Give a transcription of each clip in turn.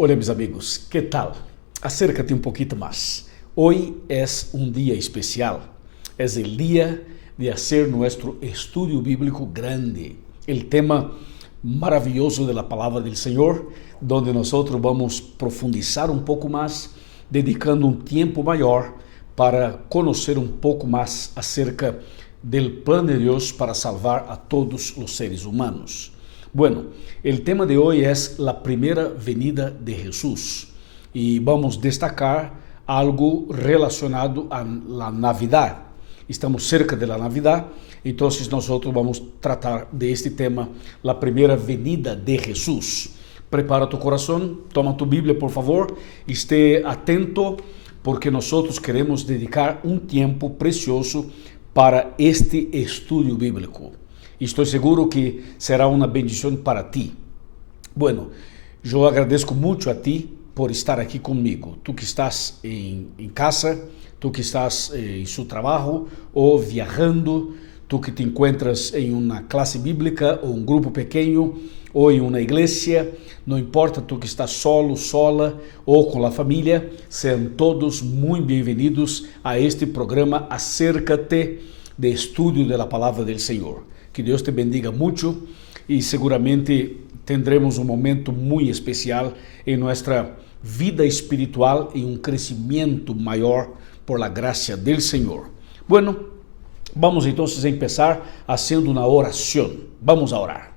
Hola mis amigos, ¿qué tal? Acércate un poquito más. Hoy es un día especial. Es el día de hacer nuestro estudio bíblico grande. El tema maravilloso de la palabra del Señor, donde nosotros vamos a profundizar un poco más, dedicando un tiempo mayor para conocer un poco más acerca del plan de Dios para salvar a todos los seres humanos. Bueno, el tema de hoy es la primera venida de Jesús y vamos a destacar algo relacionado a la Navidad. Estamos cerca de la Navidad, entonces nosotros vamos a tratar de este tema, la primera venida de Jesús. Prepara tu corazón, toma tu Biblia por favor, esté atento porque nosotros queremos dedicar un tiempo precioso para este estudio bíblico. Estou seguro que será uma bendição para ti. Bueno, eu agradeço muito a ti por estar aqui comigo. Tu que estás em casa, tu que estás em seu trabalho ou viajando, tu que te encuentras em uma classe bíblica ou um grupo pequeno ou em uma igreja, não importa tu que estás solo, sola ou com a família, sejam todos muito bem-vindos a este programa Acércate de Estudio de la Palabra del Senhor. Que Deus te bendiga muito e seguramente tendremos um momento muito especial em nossa vida espiritual e um crescimento maior por la gracia del Senhor. Bueno, vamos entonces a empezar haciendo una oración. Vamos a orar.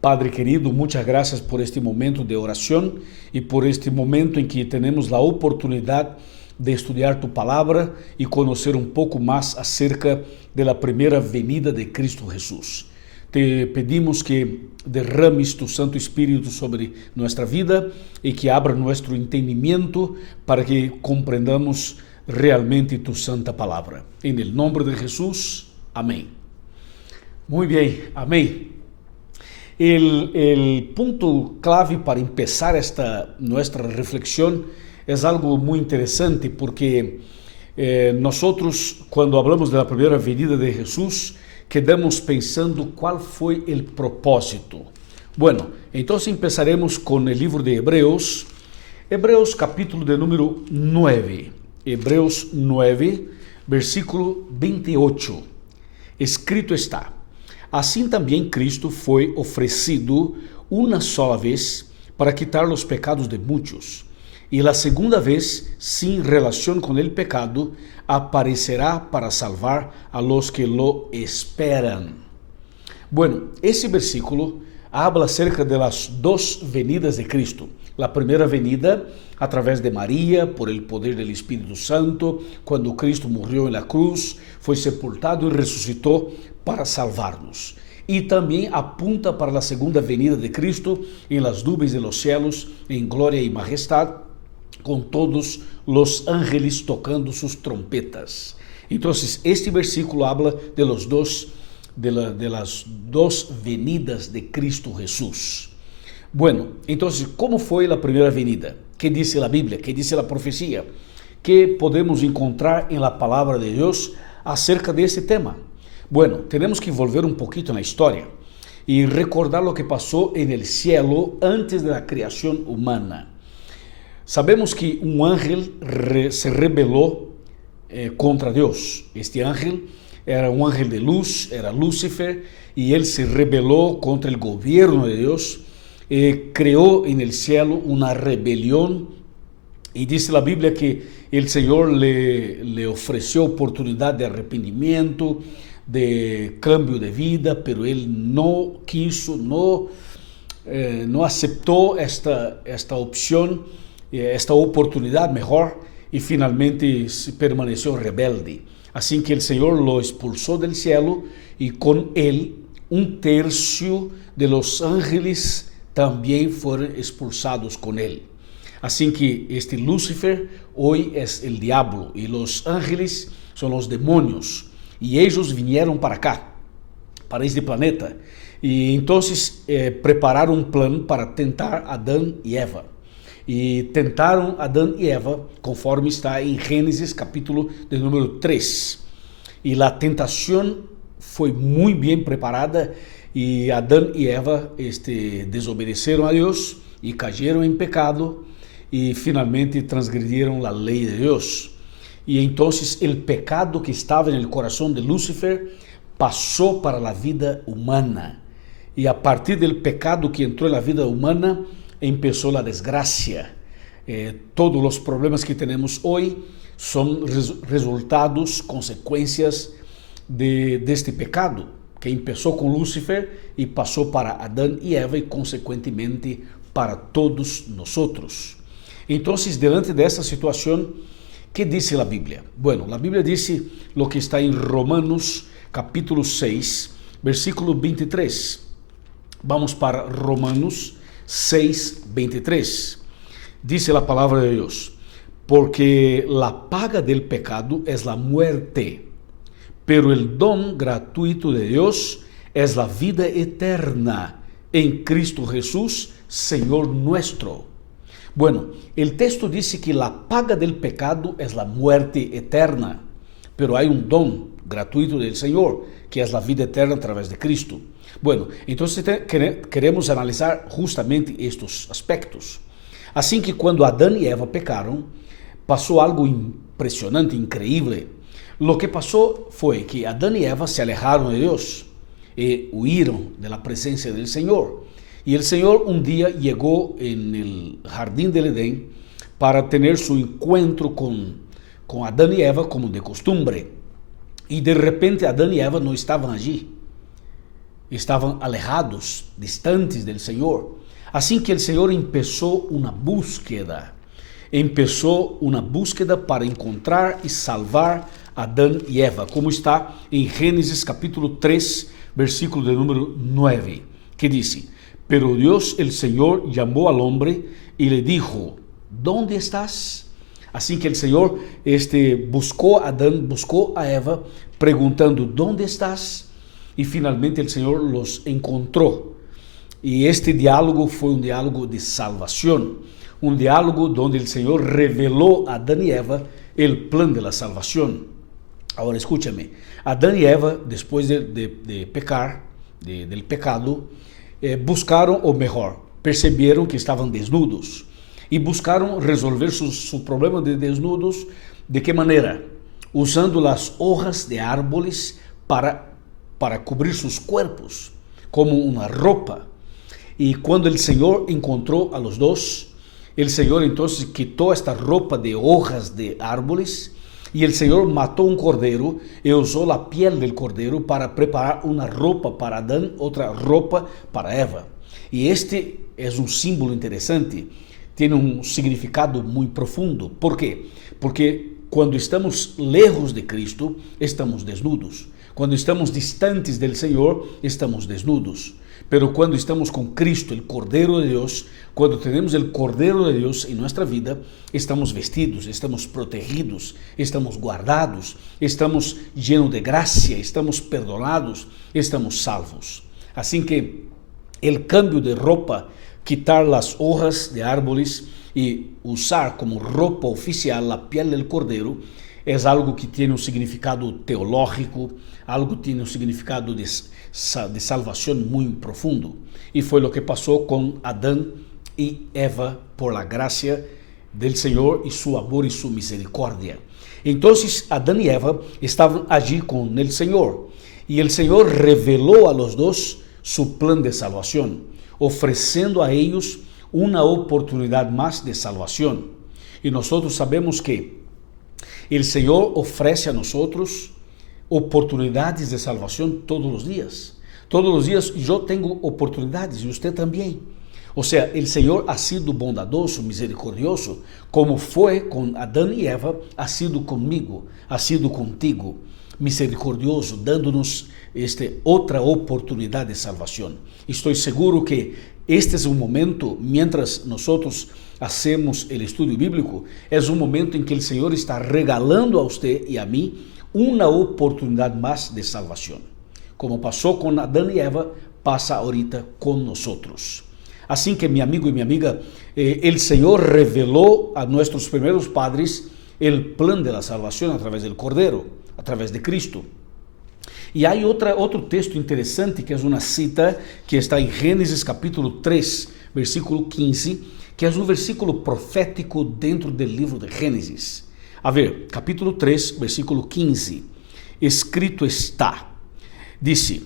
Padre querido, muchas gracias por este momento de oración y por este momento en que tenemos la oportunidad de estudiar tu palabra y conocer un poco más acerca de la primera venida de Cristo Jesús. Te pedimos que derrames tu Santo Espíritu sobre nuestra vida y que abra nuestro entendimiento para que comprendamos realmente tu santa palabra. En el nombre de Jesús, amén. Muy bien, amén. El punto clave para empezar esta nuestra reflexión es algo muy interesante porque nosotros cuando hablamos de la primera venida de Jesús quedamos pensando cuál fue el propósito. Bueno, entonces empezaremos con el libro de Hebreos, Hebreos capítulo de número 9, Hebreos 9, versículo 28. Escrito está: Assim também Cristo foi oferecido uma sola vez para quitar os pecados de muitos, e a segunda vez, sem relação com o pecado, aparecerá para salvar a los que lo esperan. Bueno, esse versículo habla acerca de las dos venidas de Cristo. La primera venida a través de María, por el poder del Espíritu Santo, cuando Cristo murió en la cruz, fue sepultado y resucitó para salvarnos. Y también apunta para la segunda venida de Cristo en las nubes de los cielos, en gloria y majestad, con todos los ángeles tocando sus trompetas. Entonces, este versículo habla de las dos venidas de Cristo Jesús. Bueno, entonces, ¿cómo fue la primera venida? ¿Qué dice la Biblia? ¿Qué dice la profecía? ¿Qué podemos encontrar en la palabra de Dios acerca de este tema? Bueno, tenemos que volver un poquito en la historia y recordar lo que pasó en el cielo antes de la creación humana. Sabemos que un ángel se rebeló contra Dios. Este ángel era un ángel de luz, era Lúcifer, y él se rebeló contra el gobierno de Dios. Creó en el cielo una rebelión y dice la Biblia que el Señor le ofreció oportunidad de arrepentimiento, de cambio de vida, pero él no quiso, no aceptó esta opción, esta oportunidad mejor, y finalmente permaneció rebelde. Así que el Señor lo expulsó del cielo y con él un tercio de los ángeles también fueron expulsados con él. Así que este Lúcifer hoy es el diablo y los ángeles son los demonios. Y ellos vinieron para acá, para este planeta. Y entonces prepararon un plan para tentar a Adán y Eva. E tentaram Adão e Eva, conforme está em Gênesis capítulo de número 3. E a tentação foi muito bem preparada e Adão e Eva desobedeceram a Deus y cayeron en pecado y finalmente transgredieron la ley de Dios. Y entonces el pecado que estaba en el corazón de Lúcifer pasó para la vida humana. Y a partir del pecado que entró en la vida humana, empezó la desgracia. Todos los problemas que tenemos hoy son resultados, consecuencias de este pecado, que empezó con Lúcifer y pasó para Adán y Eva y consecuentemente para todos nosotros. Entonces, delante de esta situación, ¿qué dice la Biblia? Bueno, la Biblia dice lo que está en Romanos capítulo 6, versículo 23. Vamos para Romanos 6, 23. Dice la palabra de Dios: porque la paga del pecado es la muerte, pero el don gratuito de Dios es la vida eterna en Cristo Jesús, Señor nuestro. Bueno, el texto dice que la paga del pecado es la muerte eterna, pero hay un don gratuito del Señor, que es la vida eterna a través de Cristo. Bueno, entonces queremos analizar justamente estos aspectos. Así que cuando Adán y Eva pecaron, pasó algo impresionante, increíble. Lo que pasó fue que Adán y Eva se alejaron de Dios y huyeron de la presencia del Señor. Y el Señor un día llegó en el jardín del Edén para tener su encuentro con Adán y Eva como de costumbre. Y de repente Adán y Eva no estaban allí. Estaban alejados, distantes del Señor. Así que el Señor empezó una búsqueda. Empezó una búsqueda para encontrar y salvar a Adán y Eva, como está en Génesis capítulo 3, versículo de número 9, que dice: pero Dios el Señor llamó al hombre y le dijo: ¿dónde estás? Así que el Señor buscó a Adán, buscó a Eva, preguntando: ¿dónde estás? Y finalmente el Señor los encontró. Y este diálogo fue un diálogo de salvación, un diálogo donde el Señor reveló a Adán y Eva el plan de la salvación. Ahora escúchame, Adán y Eva, después de pecar, del pecado, buscaron, o mejor, percibieron que estaban desnudos y buscaron resolver su problema de desnudos. ¿De qué manera? Usando las hojas de árboles para cubrir sus cuerpos, como una ropa. Y cuando el Señor encontró a los dos, el Señor entonces quitó esta ropa de hojas de árboles y el Señor mató un cordero y usó la piel del cordero para preparar una ropa para Adán, otra ropa para Eva. Y este es un símbolo interesante, tiene un significado muy profundo. ¿Por qué? Porque cuando estamos lejos de Cristo, estamos desnudos. Cuando estamos distantes del Señor, estamos desnudos. Pero cuando estamos con Cristo, el Cordero de Dios, cuando tenemos el Cordero de Dios en nuestra vida, estamos vestidos, estamos protegidos, estamos guardados, estamos llenos de gracia, estamos perdonados, estamos salvos. Así que el cambio de ropa, quitar las hojas de árboles y usar como ropa oficial la piel del Cordero, es algo que tiene un significado teológico, algo que tiene un significado de salvación muy profundo. Y fue lo que pasó con Adán y Eva por la gracia del Señor y su amor y su misericordia. Entonces Adán y Eva estaban allí con el Señor y el Señor reveló a los dos su plan de salvación, ofreciendo a ellos una oportunidad más de salvación. Y nosotros sabemos que el Señor ofrece a nosotros oportunidades de salvación todos los días. Todos los días yo tengo oportunidades y usted también. O sea, el Señor ha sido bondadoso, misericordioso, como fue con Adán y Eva, ha sido conmigo, ha sido contigo, misericordioso, dándonos otra oportunidad de salvación. Estoy seguro que este es un momento, mientras nosotros hacemos el estudio bíblico, es un momento en que el Señor está regalando a usted y a mí una oportunidad más de salvación. Como pasó con Adán y Eva, pasa ahorita con nosotros. Así que mi amigo y mi amiga, el Señor reveló a nuestros primeros padres el plan de la salvación a través del Cordero, a través de Cristo. Y hay otro texto interesante que es una cita que está en Génesis capítulo 3, versículo 15, que é um versículo profético dentro do livro de Gênesis. A ver, capítulo 3, versículo 15. Escrito está, disse: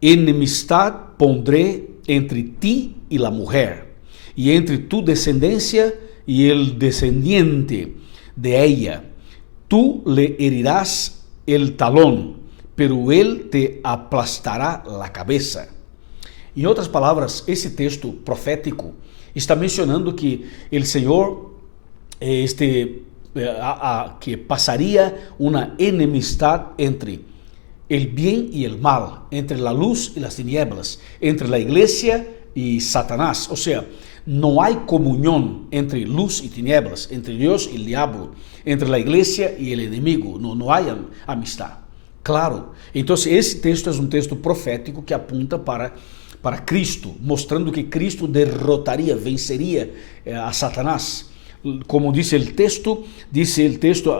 enemistad pondré entre ti y la mujer, y entre tu descendencia y el descendiente de ella. Tú le herirás el talón, pero él te aplastará la cabeza. Em outras palavras, esse texto profético está mencionando que o Senhor que passaria uma enemistad entre el bien y el mal, entre la luz y las tinieblas, entre la iglesia y Satanás. O sea, no hay comunión entre luz y tinieblas, entre Dios y el diablo, entre la iglesia y el enemigo. No hay amistad. Claro. Então, esse texto é um texto profético que apunta para Cristo, mostrando que Cristo derrotaria, venceria a Satanás. Como dice el texto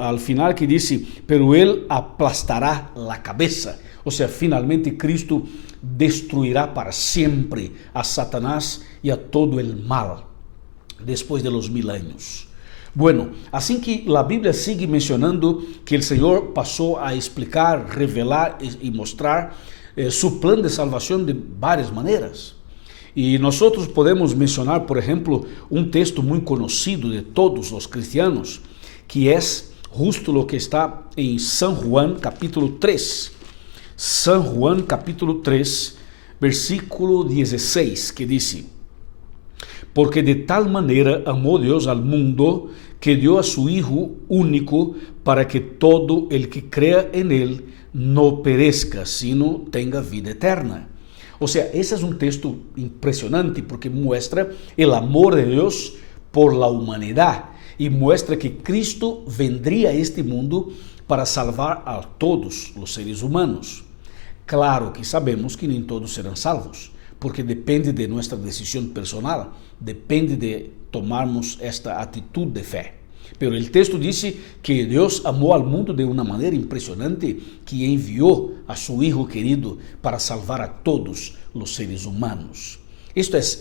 al final que dice, pero él aplastará la cabeza. O sea, finalmente Cristo destruirá para siempre a Satanás y a todo el mal después de los 1000 años. Bueno, assim que a Bíblia sigue mencionando que o Senhor passou a explicar, revelar e mostrar su plano de salvação de várias maneiras. E nós podemos mencionar, por exemplo, um texto muito conhecido de todos os cristianos, que é justo o que está em São Juan, capítulo 3. São Juan, capítulo 3, versículo 16, que diz: porque de tal maneira amou Deus al mundo, que deu a su Hijo único, para que todo el que crea en él no perezca, sino tenga vida eterna. O sea, esse é um texto impressionante porque muestra o amor de Deus por la humanidade e muestra que Cristo vendría a este mundo para salvar a todos os seres humanos. Claro que sabemos que nem todos serão salvos, porque depende de nossa decisão personal, depende de tomarmos esta atitude de fé. Pero el texto dice que Dios amó al mundo de una manera impresionante que envió a su Hijo querido para salvar a todos los seres humanos. Esto es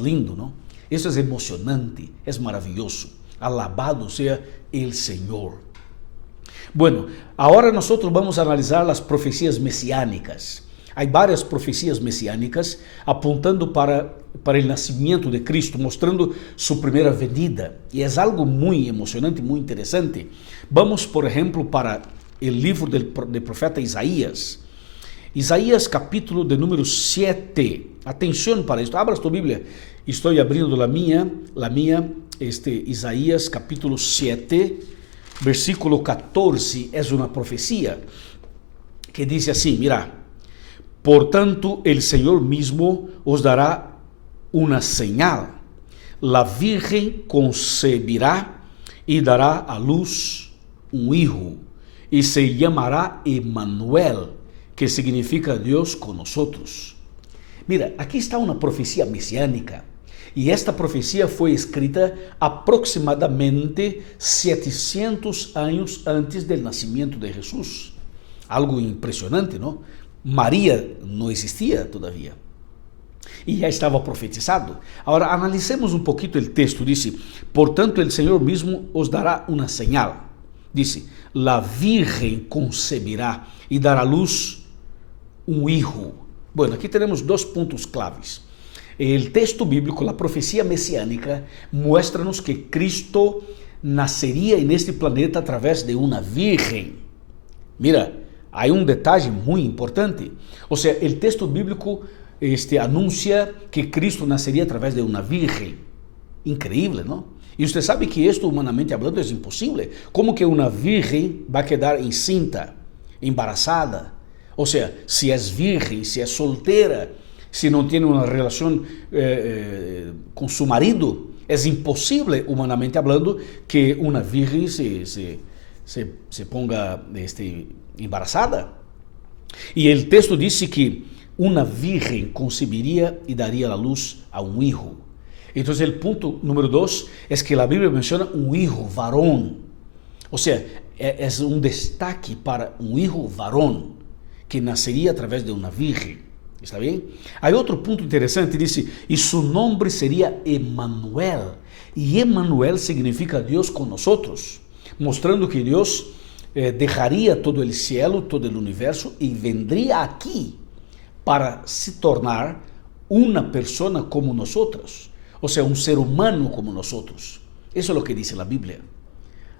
lindo, ¿no? Esto es emocionante, es maravilloso. Alabado sea el Señor. Bueno, ahora nosotros vamos a analisar las profecías mesiánicas. Há várias profecias messiânicas apontando para o nascimento de Cristo, mostrando sua primeira venida. E é algo muito emocionante, muito interessante. Vamos, por exemplo, para o livro do profeta Isaías. Isaías, capítulo de número 7. Atenção para isto. Abra sua Bíblia. Estou abrindo a minha, Isaías, capítulo 7, versículo 14. É uma profecia que diz assim, mira: portanto, el Señor mismo os dará una señal. La Virgen concebirá y dará a luz un hijo, y se llamará Emmanuel, que significa Dios con nosotros. Mira, aqui está uma profecia messiânica, e esta profecia foi escrita aproximadamente 700 anos antes do nascimento de Jesus. Algo impressionante, não? Maria não existia todavia e já estava profetizado. Agora analicemos um pouquinho o texto. Diz: portanto, el Senhor mismo os dará uma señal. Diz: la Virgen concebirá e dará a luz um hijo. Bueno, aqui temos dois pontos claves. O texto bíblico, a profecia messiânica, mostra-nos que Cristo nasceria neste planeta através de uma virgem. Mira, há um detalhe muito importante. Ou seja, o texto bíblico anuncia que Cristo nasceria através de uma virgem. Increíble, não? E você sabe que isto, humanamente hablando, é impossível. Como que uma virgem vai quedar encinta, embaraçada? Ou seja, se é virgem, se é solteira, se não tem uma relação com seu marido, é impossível, humanamente hablando, que uma virgem se ponga embarazada. E o texto diz que uma virgem conceberia e daria a luz a um hijo. Então, o ponto número 2 é que a Bíblia menciona um hijo varón. Ou seja, é um destaque para um hijo varón que nasceria através de uma virgem. ¿Está bien? Hay otro punto interesante, dice, y su nombre sería Emmanuel. Y Emmanuel significa Dios con nosotros, mostrando que Dios dejaría todo el cielo, todo el universo y vendría aquí para se tornar una persona como nosotros, o sea, un ser humano como nosotros. Eso es lo que dice la Biblia.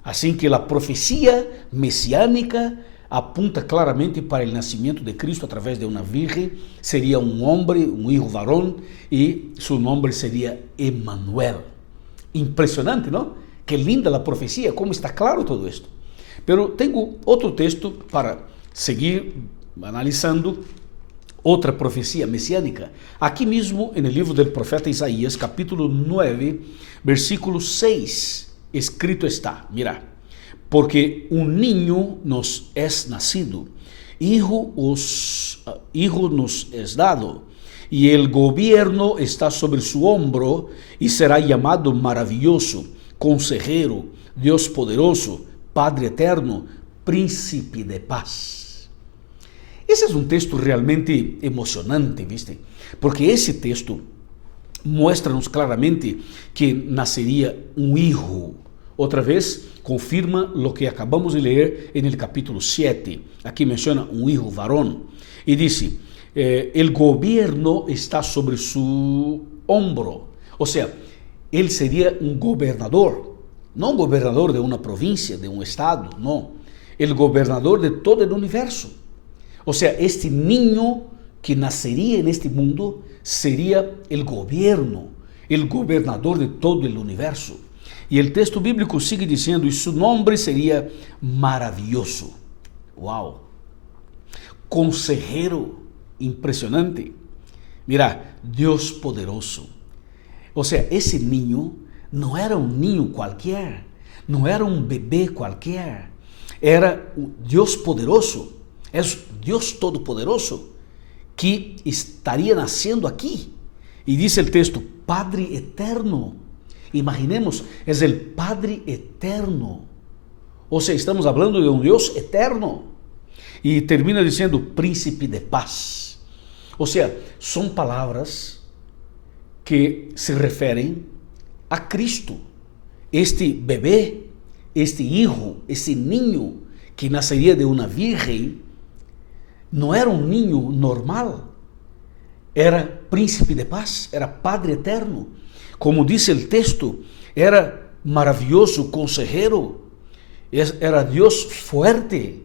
Así que la profecía mesiánica apunta claramente para el nacimiento de Cristo a través de una virgen. Sería un hombre, un hijo varón, y su nombre sería Emmanuel. Impresionante, ¿no? Qué linda la profecía, cómo está claro todo esto. Pero tengo otro texto para seguir analizando otra profecía mesiánica. Aquí mismo en el libro del profeta Isaías, capítulo 9, versículo 6, escrito está, mira, porque un niño nos es nacido, hijo nos es dado, y el gobierno está sobre su hombro, y será llamado maravilloso, consejero, Dios poderoso, Padre eterno, príncipe de paz. Esse é um texto realmente emocionante, ¿viste? Porque esse texto mostra-nos claramente que nasceria um hijo. Outra vez, confirma o que acabamos de ler en el capítulo 7. Aqui menciona um hijo varón. E diz, el gobierno está sobre su hombro. O sea, ele seria um governador. Não um governador de uma província, de um estado, não. El governador de todo o universo. O sea, este niño que nacería en este mundo sería el gobierno, el gobernador de todo el universo. Y el texto bíblico sigue diciendo, y su nombre sería maravilloso. ¡Wow! Consejero, impresionante. Mira, Dios poderoso. O sea, ese niño no era un niño cualquiera, no era un bebé cualquiera, era Dios poderoso. É Deus Todo-Poderoso que estaria nascendo aqui. E diz o texto, Padre Eterno. Imaginemos, é o Padre Eterno. Ou seja, estamos falando de um Deus eterno. E termina dizendo, Príncipe de Paz. Ou seja, são palavras que se referem a Cristo. Este bebê, este hijo, este niño que nasceria de uma virgem, não era um ninho normal, era príncipe de paz, era Padre eterno. Como diz o texto, era maravilhoso consejero, era Deus fuerte.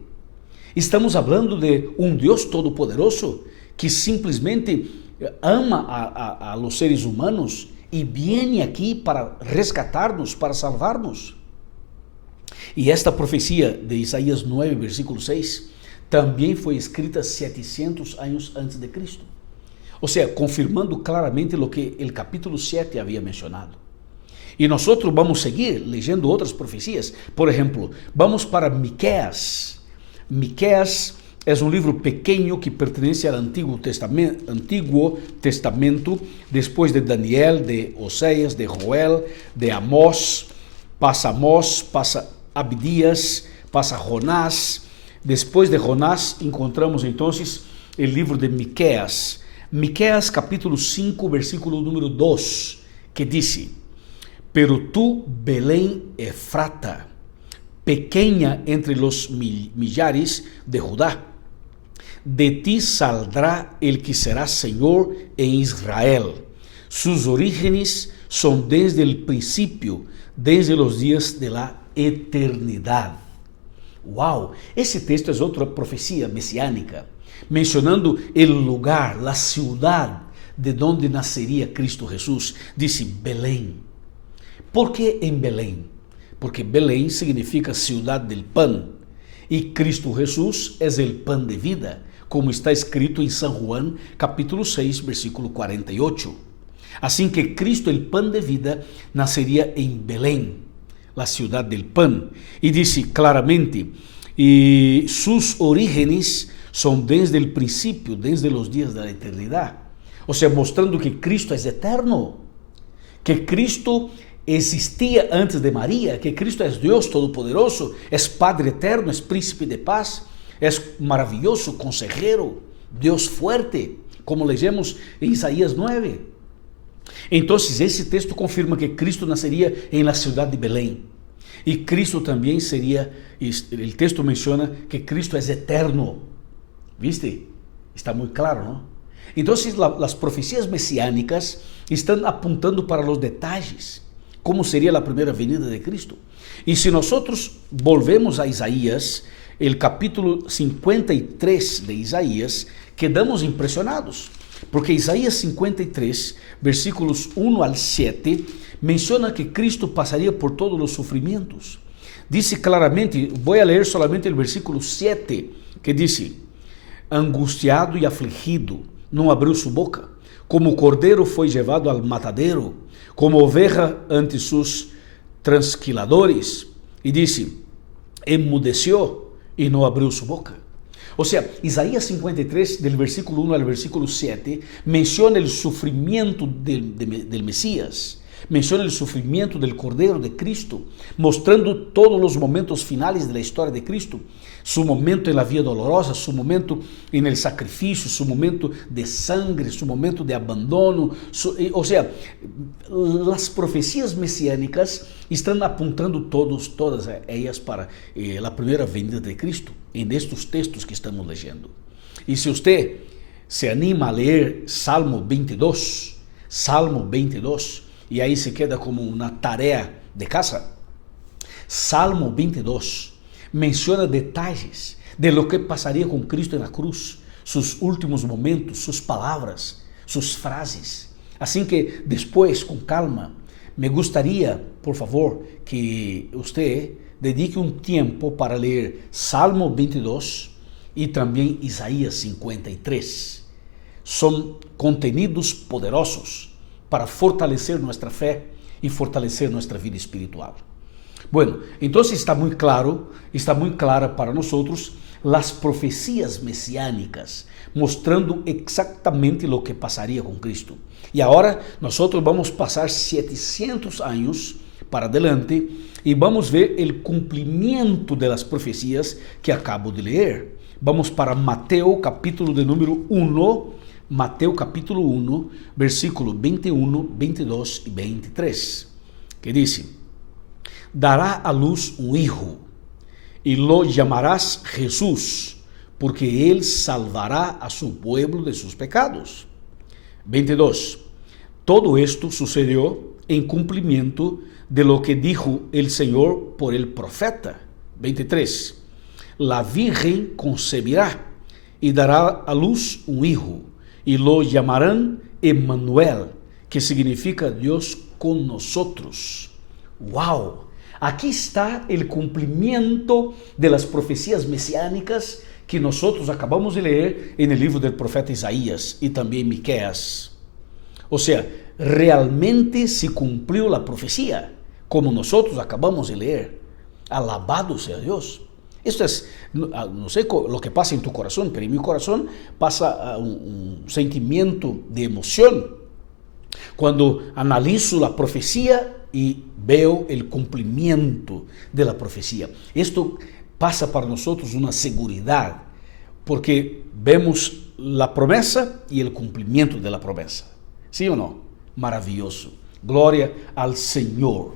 Estamos falando de um Deus todo-poderoso que simplesmente ama a los seres humanos e vem aqui para resgatar-nos, para salvar-nos. E esta profecia de Isaías 9, versículo 6, também foi escrita 700 anos antes de Cristo. Ou seja, confirmando claramente o que o capítulo 7 havia mencionado. E nós vamos seguir lendo outras profecias. Por exemplo, vamos para Miqueias. Miqueias é um livro pequeno que pertence ao Antigo Testamento, depois de Daniel, de Oséias, de Joel, de Amós, passa Abdias, passa Jonás. Depois de Jonás, encontramos então o livro de Miqueias. Miqueias capítulo 5, versículo número 2, que diz, pero tu, Belém Efrata, pequeña entre los millares de Judá, de ti saldrá el que será Señor en Israel. Sus orígenes son desde el principio, desde los días de la eternidad. Uau! Esse texto é outra profecia messiânica, mencionando o lugar, a cidade de onde nasceria Cristo Jesus. Disse Belém. ¿Por que em Belém? Porque Belém significa cidade del pan e Cristo Jesus é o pan de vida, como está escrito em São João, capítulo 6, versículo 48. Assim que Cristo, o pan de vida, nasceria em Belém, a cidade del pan, e disse claramente, e sus orígenes são desde o princípio, desde os dias da eternidade. Ou seja, mostrando que Cristo é eterno, que Cristo existia antes de Maria, que Cristo é Deus Todo-Poderoso, é Padre eterno, é Príncipe de paz, é maravilhoso consejero, Deus fuerte, como lemos em Isaías 9. Então, esse texto confirma que Cristo nasceria em la ciudad de Belém. E Cristo também seria, o texto menciona que Cristo é eterno. ¿Viste? Está muito claro, não? Então, as profecias messiânicas estão apuntando para os detalhes, como seria a primeira venida de Cristo. E se nós volvemos a Isaías, o capítulo 53 de Isaías, quedamos impressionados, porque Isaías 53, versículos 1 al 7, menciona que Cristo passaria por todos os sofrimentos. Dice claramente, vou ler solamente o versículo 7, que diz: angustiado e afligido, não abriu sua boca, como cordeiro foi levado al matadero, como oveja ante sus transquiladores, e disse, emudeció e não abriu sua boca. Ou seja, Isaías 53, del versículo 1 al versículo 7, menciona o sofrimento del Mesías, menciona o sofrimento del Cordeiro de Cristo, mostrando todos os momentos finais da história de Cristo, su momento en la vía dolorosa, su momento en el sacrificio, su momento de sangre, su momento de abandono. O sea, las profecías mesiânicas estão apuntando todas elas para a primeira venida de Cristo, em estes textos que estamos lendo. E se você se anima a ler Salmo 22, e aí se queda como uma tarefa de casa, Salmo 22 menciona detalhes de lo que passaria com Cristo na cruz, seus últimos momentos, suas palavras, suas frases. Assim que depois, com calma, me gostaria, por favor, que você dedique um tempo para ler Salmo 22 e também Isaías 53. São contenidos poderosos para fortalecer nossa fé e fortalecer nossa vida espiritual. Bueno, então está muito clara para nós as profecias messiânicas, mostrando exatamente o que passaria com Cristo. E agora nós vamos passar 700 anos para adelante e vamos ver o cumprimento das profecias que acabo de ler. Vamos para Mateus, capítulo de número 1, Mateus capítulo 1, versículo 21, 22 e 23, que diz: dará a luz um hijo, e lo llamarás Jesús, porque él salvará a su pueblo de sus pecados. 22. Todo esto sucedió en cumplimiento de lo que dijo el Señor por el profeta. 23. La virgen concebirá y dará a luz un hijo, y lo llamarán Emmanuel, que significa Dios con nosotros. ¡Wow! Aqui está o cumprimento das profecias messiânicas que nós acabamos de ler no livro do profeta Isaías e também Miqueias. Ou seja, realmente se cumpriu a profecia, como nós acabamos de ler. Alabado seja Deus. Isto é, não sei o que passa em tu coração, mas em meu coração passa um sentimento de emoção quando analiso a profecia e veo o cumprimento da profecia. Isto passa para nós uma segurança, porque vemos a promessa e o cumprimento da promessa. Sim ou não? Maravilhoso. Glória ao Senhor.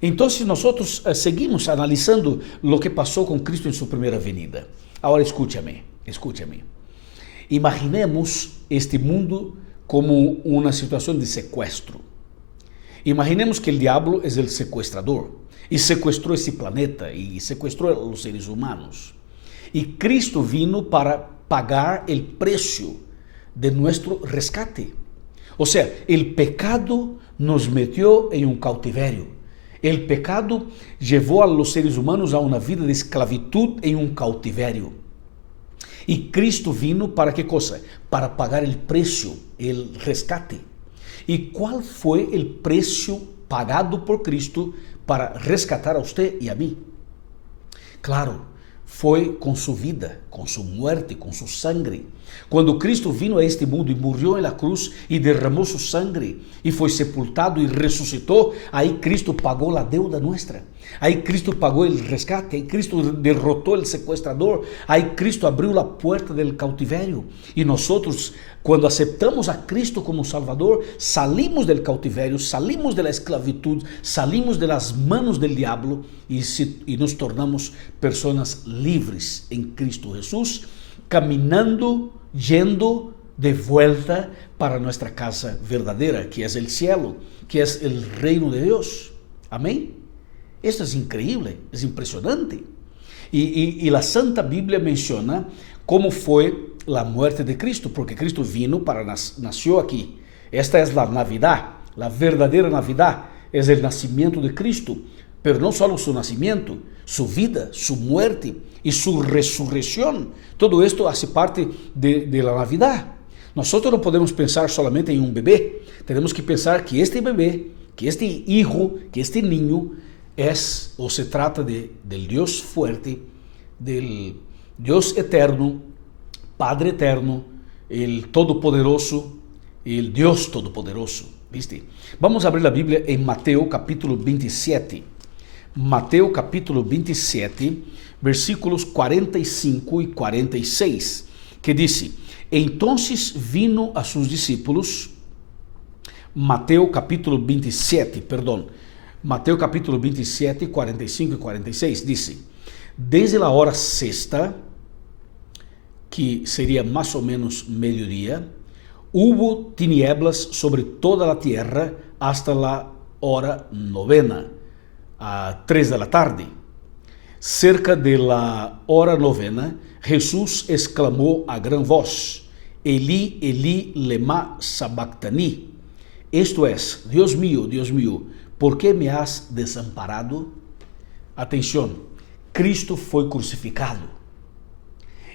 Então, nós seguimos analisando o que passou com Cristo em sua primeira venida. Agora, escúchame. Imaginemos este mundo como uma situação de sequestro. Imaginemos que o diabo é o sequestrador e sequestrou esse planeta e sequestrou os seres humanos. E Cristo vino para pagar o preço de nosso rescate. Ou seja, o pecado nos metió em um cautiverio. O pecado levou a los seres humanos a uma vida de esclavitud em um cautiverio. E Cristo vino para que coisa? Para pagar o preço, o rescate. E qual foi o preço pagado por Cristo para rescatar a você e a mim? Claro, foi com sua vida, com sua morte, com seu sangue. Quando Cristo vino a este mundo e morreu na cruz e derramou seu sangue e foi sepultado e ressuscitou, aí Cristo pagou a deuda nossa. Aí Cristo pagou o resgate, aí Cristo derrotou o sequestrador, aí Cristo abriu a porta do cautiverio. E nós, quando aceitamos a Cristo como Salvador, salimos do cautiverio, salimos da esclavitud, salimos das manos do diabo e nos tornamos pessoas livres em Cristo Jesus, caminhando, yendo de vuelta para nossa casa verdadeira, que é o cielo, que é o reino de Deus. Amém? Esto é incrível, é impressionante. E a Santa Bíblia menciona como foi a muerte de Cristo, porque Cristo vino nasceu aqui. Esta é a Navidad, a verdadeira Navidad, é o nascimento de Cristo, pero não só seu nascimento, sua vida, sua muerte e sua ressurreição. Todo esto faz parte de la Navidad. Nós não podemos pensar solamente em um bebê, temos que pensar que este bebê, que este hijo, que este niño se trata del Dios fuerte, del Dios eterno, Padre eterno, el Todopoderoso, el Dios Todopoderoso, ¿viste? Vamos a abrir a Bíblia em Mateus capítulo 27. Mateus capítulo 27, versículos 45 e 46, que diz: Entonces vino a sus discípulos, Mateus capítulo 27, Mateus capítulo 27, 45 e 46, diz: Desde a hora sexta, que seria mais ou menos meio-dia, hubo tinieblas sobre toda a terra hasta la hora novena, a 3 da tarde. Cerca de la hora novena, Jesús exclamou a gran voz: Eli, Eli, lema sabactani. Isto é, Dios mío, ¿por que me has desamparado? Atenção, Cristo foi crucificado.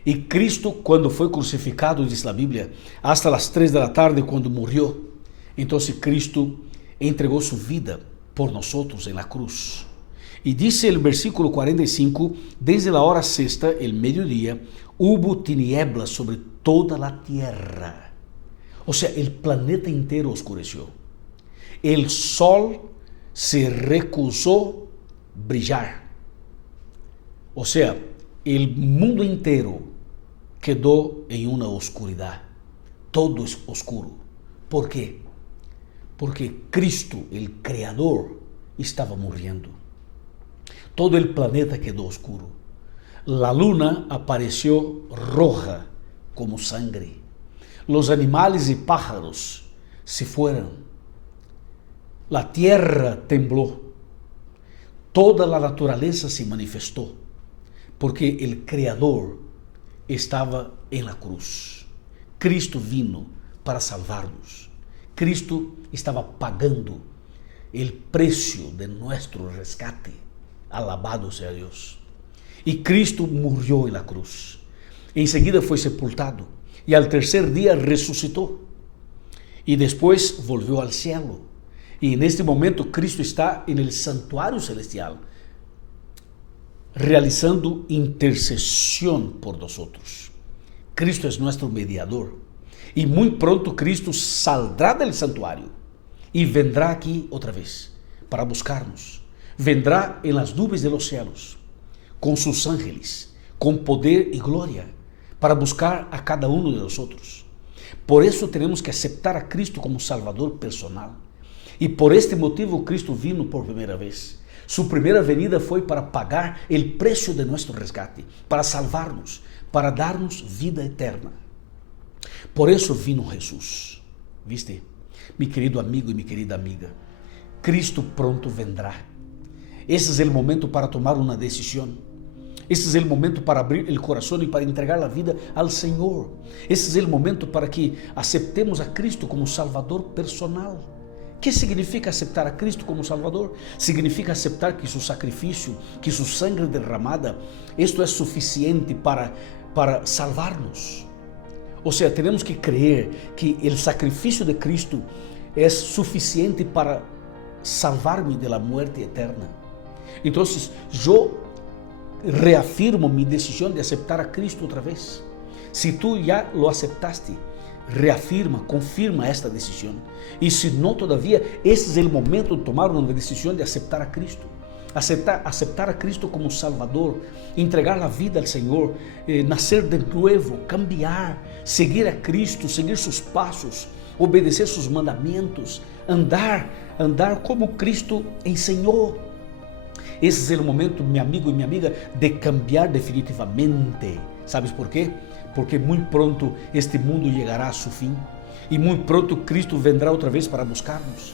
E Cristo, quando foi crucificado, diz a Bíblia, hasta las 3 da tarde, quando morreu, então Cristo entregou sua vida por nós em la cruz. E diz o versículo 45, desde a hora sexta, el meio-dia, hubo tinieblas sobre toda a terra. Ou seja, o planeta inteiro oscureceu. El sol se recusou brilhar. Ou seja, o mundo inteiro quedou em uma oscuridade, todo oscuro. ¿Por quê? Porque Cristo, o Criador, estava morrendo. Todo o planeta quedou oscuro. La luna apareceu roja como sangre. Los animales e pájaros se fueron. La tierra tembló. Toda a natureza se manifestou, porque o Criador estava em la cruz. Cristo vino para salvar-nos. Cristo estava pagando o preço de nosso resgate. Alabado seja Deus. E Cristo morreu em la cruz. Em seguida foi sepultado e ao terceiro dia ressuscitou. E depois volveu ao cielo. E neste momento Cristo está no santuário celestial, realizando intercessão por nós. Cristo é nosso mediador. E muito pronto Cristo saldrá do santuário e vendrá aqui outra vez para buscar-nos. Vendrá em las nubes de los cielos, com seus ángeles, com poder e glória, para buscar a cada um de nós. Por isso temos que aceitar a Cristo como Salvador personal. E por este motivo Cristo vino por primeira vez. Sua primeira venida foi para pagar o preço de nosso resgate, para salvar-nos, para dar-nos vida eterna. Por isso vino Jesus. ¿Viste? Mi querido amigo e mi querida amiga, Cristo pronto vendrá. Esse é o momento para tomar uma decisão. Esse é o momento para abrir o coração e para entregar a vida ao Senhor. Esse é o momento para que aceptemos a Cristo como Salvador personal. O que significa aceitar a Cristo como Salvador? Significa aceitar que seu sacrifício, que sua sangre derramada, isto é suficiente para salvar-nos. Ou seja, temos que crer que o sacrifício de Cristo é suficiente para salvar-me da morte eterna. Então, eu reafirmo minha decisão de aceitar a Cristo outra vez. Se tu já lo aceptaste, reafirma, confirma esta decisão. E se não todavia, esse é o momento de tomar uma decisão de aceitar a Cristo. aceptar a Cristo como Salvador, entregar a vida ao Senhor, nascer de novo, cambiar, seguir a Cristo, seguir seus passos, obedecer seus mandamentos, andar como Cristo ensinou. Esse é o momento, meu amigo e minha amiga, de cambiar definitivamente. ¿Sabes por quê? Porque muito pronto este mundo chegará a seu fim e muito pronto Cristo vendrá outra vez para buscar-nos.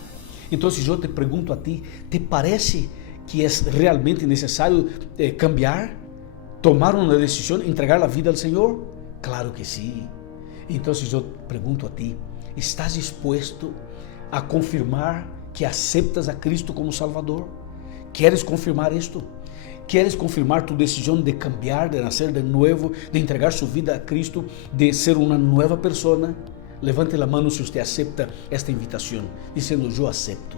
Então, eu te pergunto a ti, ¿te parece que é realmente necessário cambiar, tomar uma decisão, entregar a vida ao Senhor? Claro que sim. Então, eu pergunto a ti, ¿estás disposto a confirmar que aceptas a Cristo como Salvador? ¿Queres confirmar isto? ¿Queres confirmar tu decisão de cambiar, de nascer de novo, de entregar sua vida a Cristo, de ser uma nova pessoa? Levante a mão se você acepta esta invitação, dizendo: eu acepto.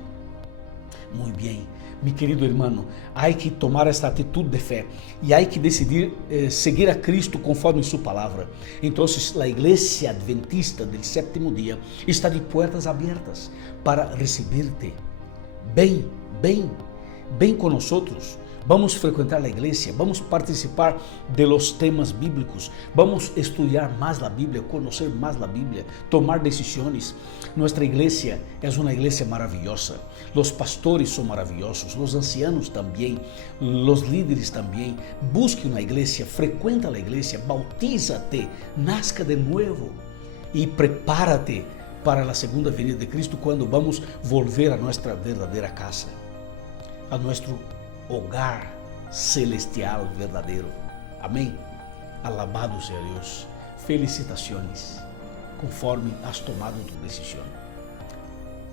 Muito bem, meu querido irmão, há que tomar esta atitude de fé e há que decidir seguir a Cristo conforme sua palavra. Então, a Igreja Adventista do Sétimo Dia está de portas abertas para receber-te. Bem com nós. Vamos frequentar a igreja, vamos participar de los temas bíblicos, vamos estudar mais a Bíblia, conhecer mais a Bíblia, tomar decisões. Nossa igreja é uma igreja maravilhosa, os pastores são maravilhosos, os ancianos também, os líderes também. Busque uma igreja, frequenta a igreja, bautízate, nazca de novo e prepárate para a segunda venida de Cristo, quando vamos volver a nossa verdadeira casa, a nosso hogar celestial verdadeiro. Amém? Alabado seja Deus. Felicitações, conforme has tomado tu decisão.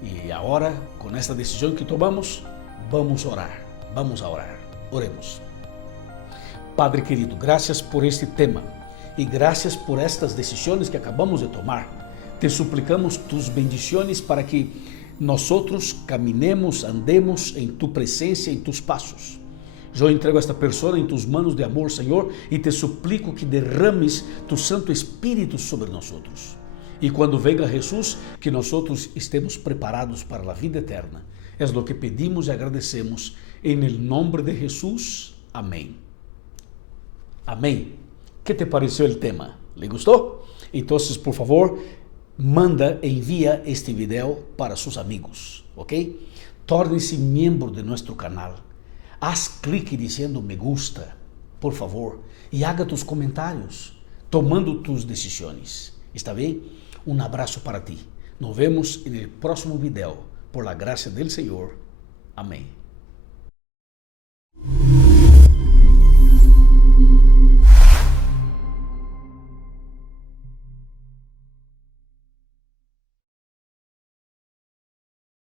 E agora, com esta decisão que tomamos, vamos orar. Vamos a orar. Oremos. Padre querido, graças por este tema e graças por estas decisões que acabamos de tomar. Te suplicamos tus bendições para que nós caminemos, andemos em tu presença, em tus passos. Eu entrego esta pessoa em tus manos de amor, Senhor, e te suplico que derrames tu Santo Espírito sobre nós. E quando venga Jesus, que nós estemos preparados para a vida eterna. É o que pedimos e agradecemos em nome de Jesus. Amém. Amém. Que te pareceu o tema? ¿Le gostou? Então, por favor, envia este video para seus amigos, ok? Torne-se membro de nosso canal. Haz clique dizendo me gusta, por favor, e haga tus comentários, tomando tus decisões. ¿Está bem? Um abraço para ti. Nos vemos no próximo video, por la gracia del Senhor. Amém.